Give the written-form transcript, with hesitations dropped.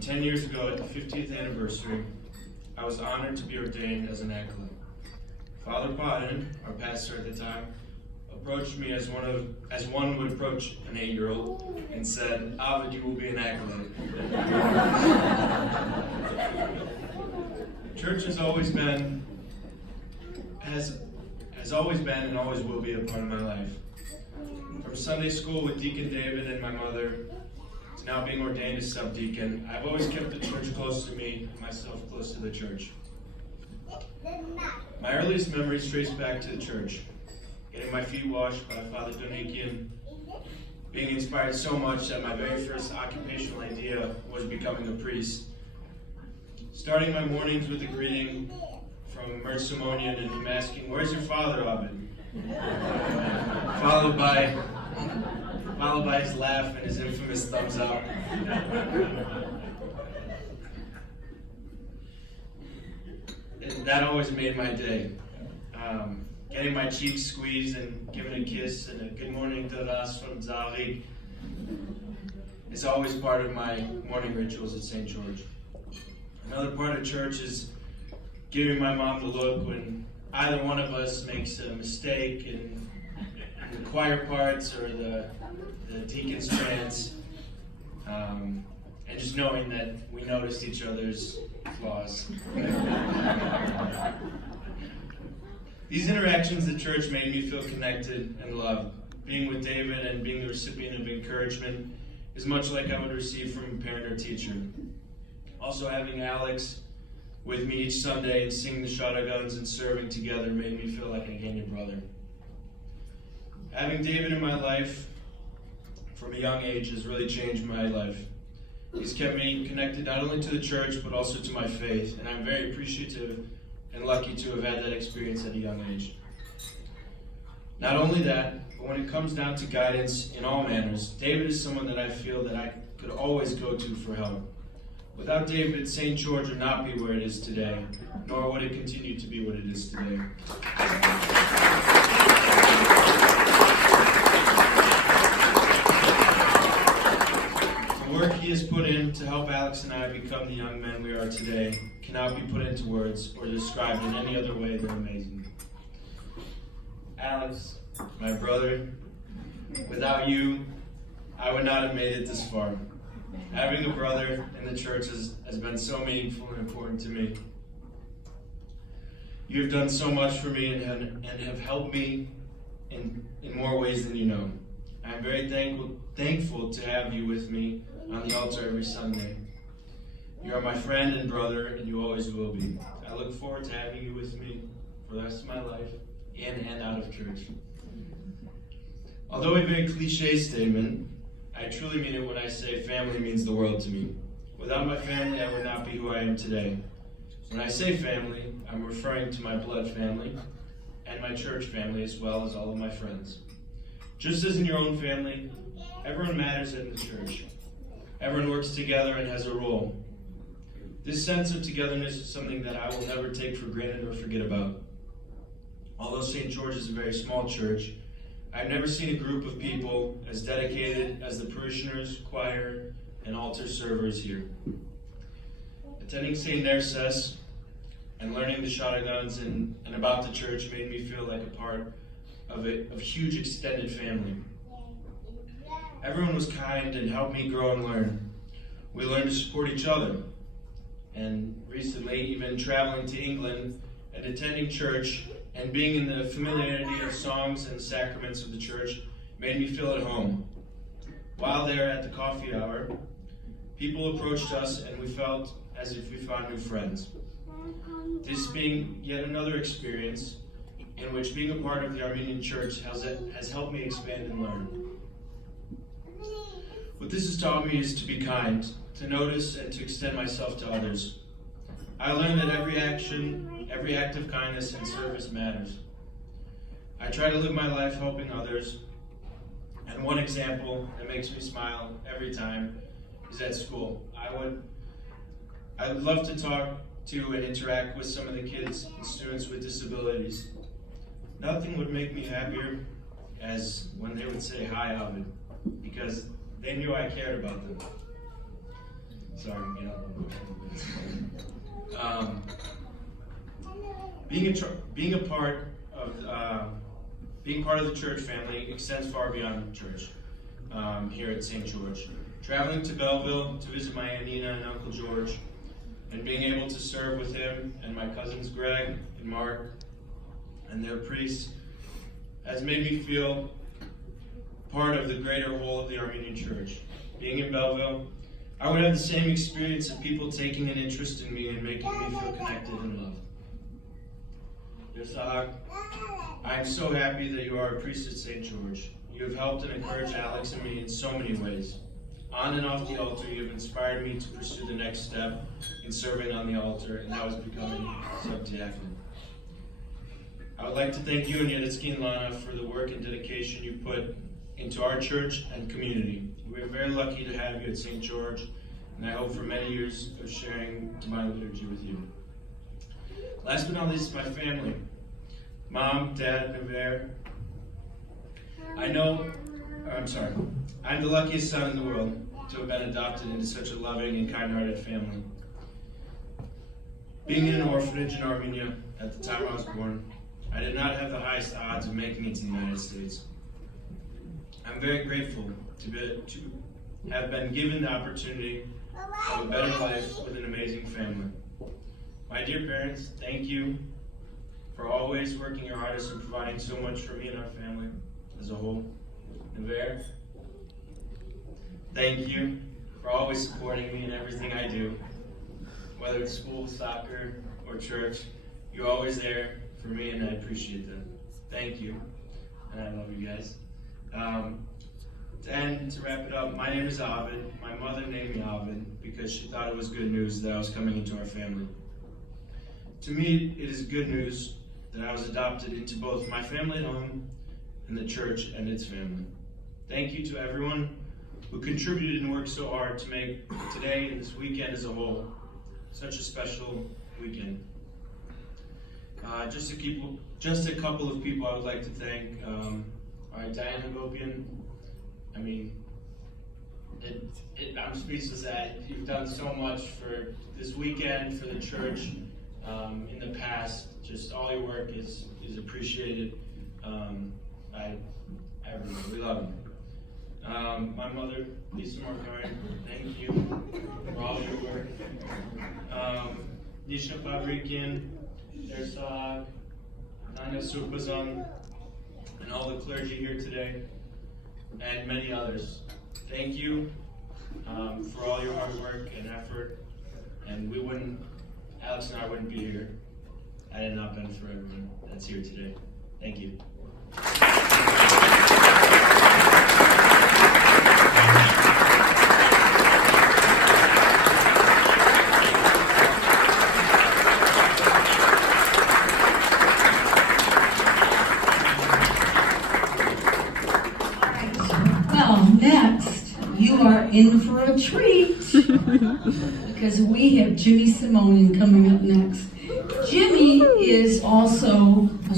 And 10 years ago, at the 50th anniversary, I was honored to be ordained as an acolyte. Father Podden, our pastor at the time, approached me as one would approach an 8-year-old and said, "Aved, you will be an acolyte." Church has always been and always will be a part of my life. From Sunday school with Deacon David and my mother, to now being ordained as subdeacon, I've always kept the church close to me and myself close to the church. My earliest memories trace back to the church, getting my feet washed by Father Donikian, being inspired so much that my very first occupational idea was becoming a priest. Starting my mornings with a greeting from Mert Simonian and him asking, "Where's your father, Aved?" followed by his laugh and his infamous thumbs up. And that always made my day. Getting my cheeks squeezed and given a kiss and a good morning to us from Zari is always part of my morning rituals at St. George. Another part of church is giving my mom the look when either one of us makes a mistake in the choir parts or the deacon's trance, and just knowing that we noticed each other's flaws. These interactions at church made me feel connected and loved. Being with David and being the recipient of encouragement is much like I would receive from a parent or teacher. Also, having Alex with me each Sunday and singing the shotguns and serving together made me feel like I gained a brother. Having David in my life from a young age has really changed my life. He's kept me connected not only to the church, but also to my faith, and I'm very appreciative and lucky to have had that experience at a young age. Not only that, but when it comes down to guidance in all manners, David is someone that I feel that I could always go to for help. Without David, St. George would not be where it is today, nor would it continue to be what it is today. The work he has put in to help Alex and I become the young men we are today cannot be put into words or described in any other way than amazing. Alex, my brother, without you, I would not have made it this far. Having a brother in the church has been so meaningful and important to me. You have done so much for me and have helped me in more ways than you know. I am very thankful to have you with me on the altar every Sunday. You are my friend and brother, and you always will be. I look forward to having you with me for the rest of my life, in and out of church. Although a very cliche statement, I truly mean it when I say family means the world to me. Without my family, I would not be who I am today. When I say family, I'm referring to my blood family and my church family, as well as all of my friends. Just as in your own family, everyone matters in the church. Everyone works together and has a role. This sense of togetherness is something that I will never take for granted or forget about. Although St. George is a very small church, I've never seen a group of people as dedicated as the parishioners, choir, and altar servers here. Attending St. Narcissus and learning the shotguns and about the church made me feel like a part of a huge extended family. Everyone was kind and helped me grow and learn. We learned to support each other. And recently, even traveling to England and attending church and being in the familiarity of songs and sacraments of the church made me feel at home. While there at the coffee hour, people approached us and we felt as if we found new friends. This being yet another experience in which being a part of the Armenian church has helped me expand and learn. What this has taught me is to be kind, to notice and to extend myself to others. I learned that every act of kindness and service matters. I try to live my life helping others, and one example that makes me smile every time is at school. I would love to talk to and interact with some of the kids and students with disabilities. Nothing would make me happier as when they would say, "Hi, Aved," because they knew I cared about them. Sorry, you know. Being part of the church family extends far beyond church here at St. George. Traveling to Belleville to visit my Aunt Nina and Uncle George, and being able to serve with him and my cousins Greg and Mark and their priests has made me feel part of the greater whole of the Armenian Church. Being in Belleville, I would have the same experience of people taking an interest in me and making me feel connected and loved. Yosahak, I am so happy that you are a priest at St. George. You have helped and encouraged Alex and me in so many ways. On and off the altar, you have inspired me to pursue the next step in serving on the altar, and that was becoming sub-diaconate. I would like to thank you and Yeditsky and Lana for the work and dedication you put into our church and community. We are very lucky to have you at St. George, and I hope for many years of sharing divine liturgy with you. Last but not least, my family. Mom, Dad, Nevere. I'm the luckiest son in the world to have been adopted into such a loving and kind-hearted family. Being in an orphanage in Armenia at the time I was born, I did not have the highest odds of making it to the United States. I'm very grateful to have been given the opportunity of a better life with an amazing family. My dear parents, thank you for always working your hardest and providing so much for me and our family as a whole. Nevere, thank you for always supporting me in everything I do, whether it's school, soccer, or church. You're always there for me, and I appreciate that. Thank you, and I love you guys. To wrap it up, my name is Aved. My mother named me Aved because she thought it was good news that I was coming into our family. To me, it is good news that I was adopted into both my family at home and the church and its family. Thank you to everyone who contributed and worked so hard to make today and this weekend as a whole such a special weekend. Just a couple of people I would like to thank. Diana Gopian. I mean, I'm speechless at it. You've done so much for this weekend, for the church, in the past. Just all your work is appreciated. We love you. My mother, Lisa Markarian, thank you for all your work. Nisha Fabrikian, Dersag, Nana Supazan, and all the clergy here today, and many others. Thank you for all your hard work and effort, and Alex and I wouldn't be here had it not been for everyone that's here today. Thank you. Well, next, you are in for a treat because we have Jimmy Simonian coming up next. Jimmy is also a